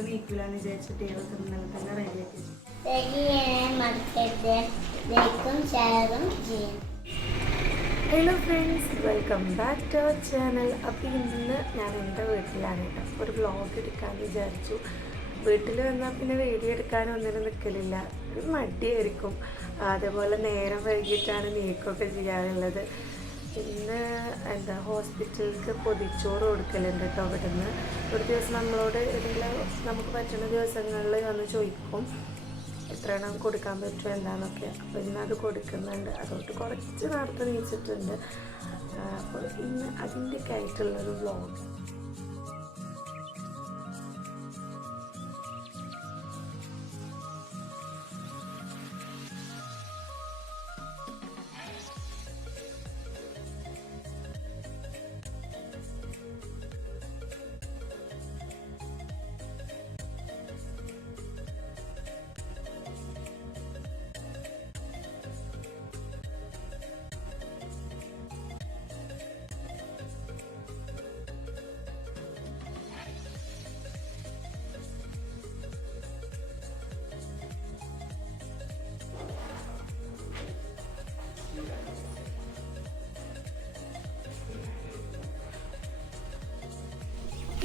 നേരത്തെ നീക്കില്ലാന്ന് വിചാരിച്ചിട്ട് ഏതൊക്കെ ഇന്നലെ തന്നെ റെഡിയാക്കി. Hello friends, welcome back to our channel. അപ്പോൾ ഇന്ന് ഞാൻ എൻ്റെ വീട്ടിലാണ് കേട്ടോ. ഒരു വ്ളോഗ് എടുക്കാമെന്ന് വിചാരിച്ചു. വീട്ടിൽ വന്നാൽ പിന്നെ വീഡിയോ എടുക്കാനും ഒന്നിനും നിൽക്കലില്ല, ഒരു മടിയായിരിക്കും. അതേപോലെ നേരം വൈകിട്ടാണ് നീക്കമൊക്കെ ചെയ്യാറുള്ളത്. ഇന്ന് ഹോസ്പിറ്റലിലേക്ക് പൊതിച്ചോറ് കൊടുക്കലുണ്ട് കേട്ടോ. അവിടെ നിന്ന് ഒരു ദിവസം നമ്മളോട് ഏതെങ്കിലും നമുക്ക് പറ്റുന്ന ദിവസങ്ങളിൽ വന്ന് ചോദിക്കും എത്ര എണ്ണം കൊടുക്കാൻ പറ്റുമോ എന്താണെന്നൊക്കെ. അപ്പോൾ ഇന്നത് കൊടുക്കുന്നുണ്ട്. അതുകൊണ്ട് കുറച്ച് നേരത്തെ നീച്ചിട്ടുണ്ട്. അപ്പോൾ ഇന്ന് അതിൻ്റെയൊക്കെ ആയിട്ടുള്ളൊരു വ്ളോഗ്.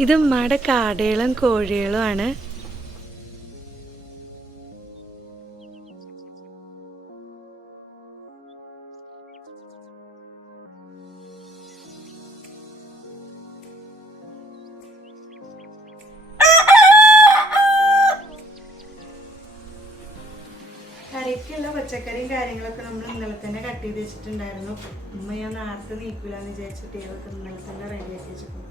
ഇത് ഉമ്മയുടെ കാടകളും കോഴികളും ആണ്. കറിക്കുള്ള പച്ചക്കറിയും കാര്യങ്ങളൊക്കെ നമ്മൾ ഇന്നലെ തന്നെ കട്ട് ചെയ്ത് വെച്ചിട്ടുണ്ടായിരുന്നു. ഉമ്മ ഞാൻ നേരത്തെ നീക്കൂലെന്ന് വിചാരിച്ചിട്ട് ഏതൊക്കെ ഇന്നലെ തന്നെ റെഡിയാക്കി വെച്ചിട്ടുണ്ട്.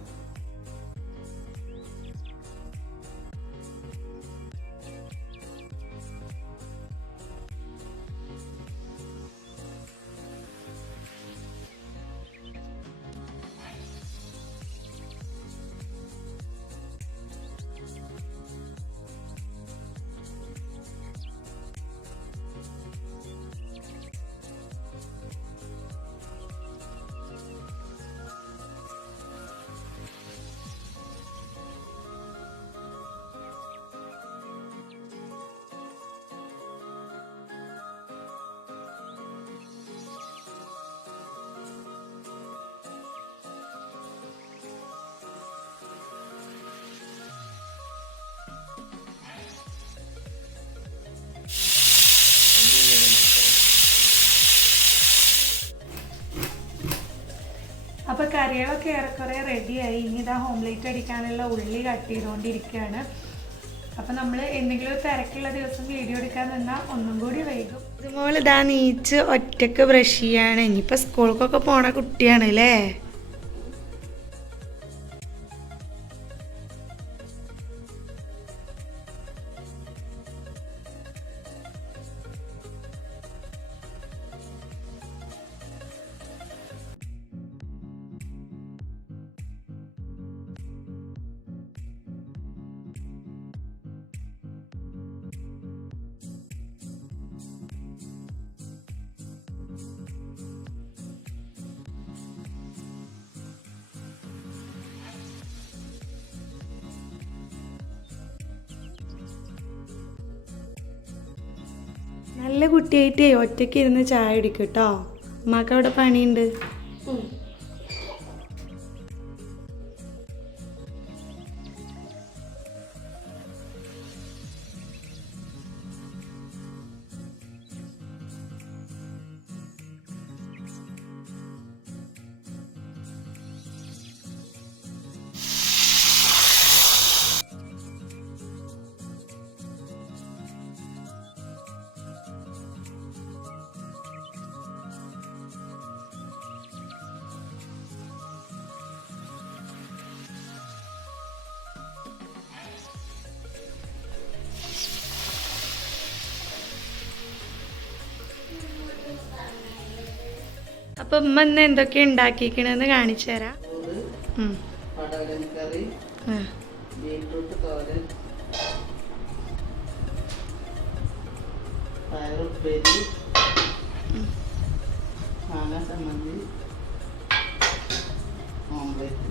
അപ്പോൾ കറികളൊക്കെ ഏറെക്കുറെ റെഡിയായി. ഇനി ഇതാ ഹോംലേറ്റ് അടിക്കാനുള്ള ഉള്ളി കട്ട് ചെയ്തുകൊണ്ടിരിക്കുകയാണ്. അപ്പോൾ നമ്മൾ എന്തെങ്കിലും തിരക്കുള്ള ദിവസം വീഡിയോ എടുക്കാൻ നിന്നാൽ ഒന്നും കൂടി വൈകും. ഇതുപോലെ ഇതാ നീച്ച് ഒറ്റക്ക് ബ്രഷ് ചെയ്യാണ്. ഇനിയിപ്പോൾ സ്കൂൾക്കൊക്കെ പോണ കുട്ടിയാണ് അല്ലേ. നല്ല കുട്ടിയായിട്ടേ ഒറ്റയ്ക്ക് ഇരുന്ന് ചായ കുടിക്കും കേട്ടോ. ഉമ്മാക്ക് അവിടെ പണിയുണ്ട്. അപ്പൊ ഉമ്മ ഇന്ന് എന്തൊക്കെ ഉണ്ടാക്കിക്കണെന്ന് കാണിച്ചു തരാം. മാങ്ങ ചമ്മന്തി, ഓംലെറ്റ്.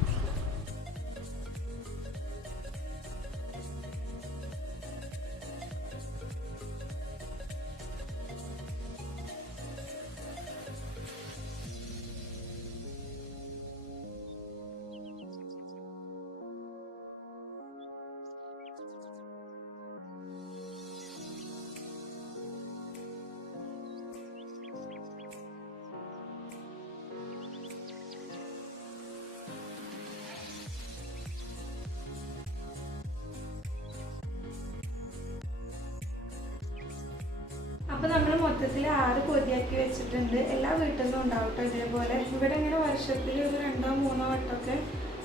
അപ്പോൾ നമ്മൾ മൊത്തത്തിൽ 6 പൊതിയാക്കി വെച്ചിട്ടുണ്ട്. എല്ലാ വീട്ടിൽ നിന്നും ഉണ്ടാവും കേട്ടോ ഇതേപോലെ. ഇവിടെ ഇങ്ങനെ വർഷത്തിൽ ഒരു 2-3 വട്ടമൊക്കെ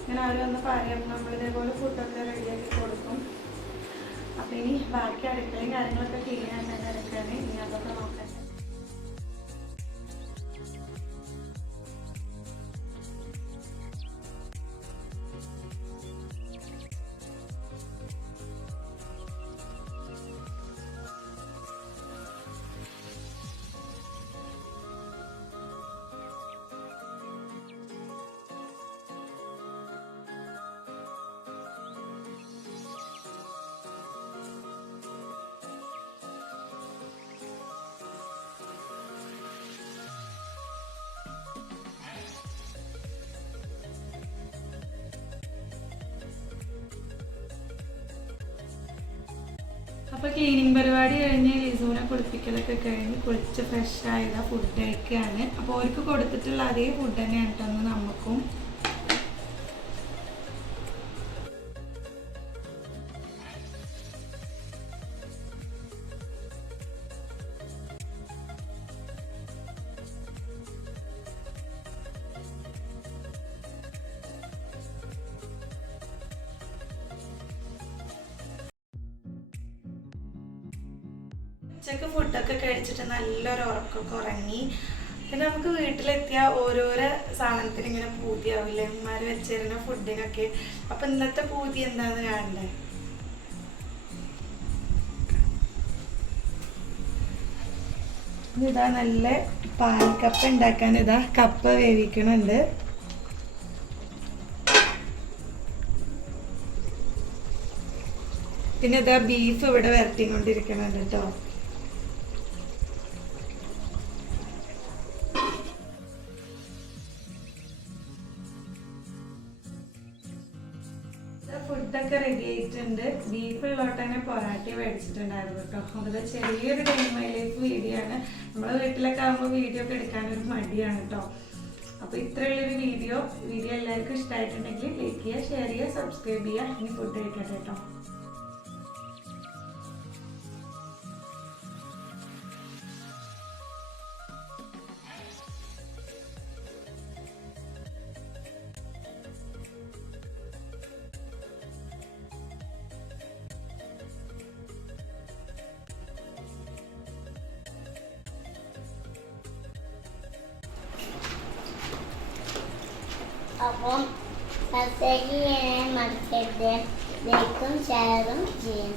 ഇങ്ങനെ ആരും വന്ന് പറയാം, നമ്മളിതേപോലെ ഫുഡൊക്കെ റെഡിയാക്കി കൊടുക്കും. അപ്പോൾ ഇനി ബാക്കി അടുക്കളയും കാര്യങ്ങളൊക്കെ ക്ലീൻ ചെയ്യാൻ തന്നെ എടുക്കുകയാണ്. ഇനി അതൊക്കെ നോക്കാം. അപ്പോൾ ക്ലീനിങ് പരിപാടി കഴിഞ്ഞ് ലിസൂനെ കുളിപ്പിക്കലൊക്കെ കഴിഞ്ഞ് കുളിച്ച് ഫ്രഷ് ആയതാണ് ഫുഡ് കഴിക്കുകയാണ്. അപ്പോൾ അവർക്ക് കൊടുത്തിട്ടുള്ള അതേ ഫുഡ് തന്നെയാണ് കേട്ടോ നമുക്കും. ഉച്ചക്ക് ഫുഡൊക്കെ കഴിച്ചിട്ട് നല്ലൊരു ഉറക്കമൊക്കെ ഉറങ്ങി. പിന്നെ നമുക്ക് വീട്ടിലെത്തിയ ഓരോരോ സാധനത്തിന് ഇങ്ങനെ പൂതിയാവില്ലേ, ഉമ്മാര് വെച്ചിരുന്ന ഫുഡിനൊക്കെ. അപ്പൊ ഇന്നത്തെ പൂതി എന്താന്ന് കാണണ്ടേ. ഇതാ നല്ല പാൽക്കപ്പ ഉണ്ടാക്കാൻ ഇതാ കപ്പ വേവിക്കണുണ്ട്. പിന്നെ ഇതാ ബീഫ് ഇവിടെ വരട്ടിക്കൊണ്ടിരിക്കണുണ്ട് കേട്ടോ. ഫുഡൊക്കെ റെഡി ആയിട്ടുണ്ട്. ബീഫ് ഉള്ളോട്ട് തന്നെ പൊറാട്ടി മേടിച്ചിട്ടുണ്ടായിരുന്നു കേട്ടോ. അതുപോലെ ചെറിയൊരു ഡേ മൈ ലൈഫ് വീഡിയോ ആണ്. നമ്മളെ വീട്ടിലൊക്കെ ആകുമ്പോൾ വീഡിയോ ഒക്കെ എടുക്കാനൊരു മടിയാണ് കേട്ടോ. അപ്പോൾ ഇത്രയുള്ളൊരു വീഡിയോ എല്ലാവർക്കും ഇഷ്ടമായിട്ടുണ്ടെങ്കിൽ ലൈക്ക് ചെയ്യുക, ഷെയർ ചെയ്യുക, സബ്സ്ക്രൈബ് ചെയ്യുക. ഇനി ഫുഡ് കഴിക്കട്ടെ കേട്ടോ. അപ്പം സബ്സ്ക്രൈബ് ചെയ്യാൻ മറക്കരുത്, ലൈക്കും ഷെയറും ചെയ്യും.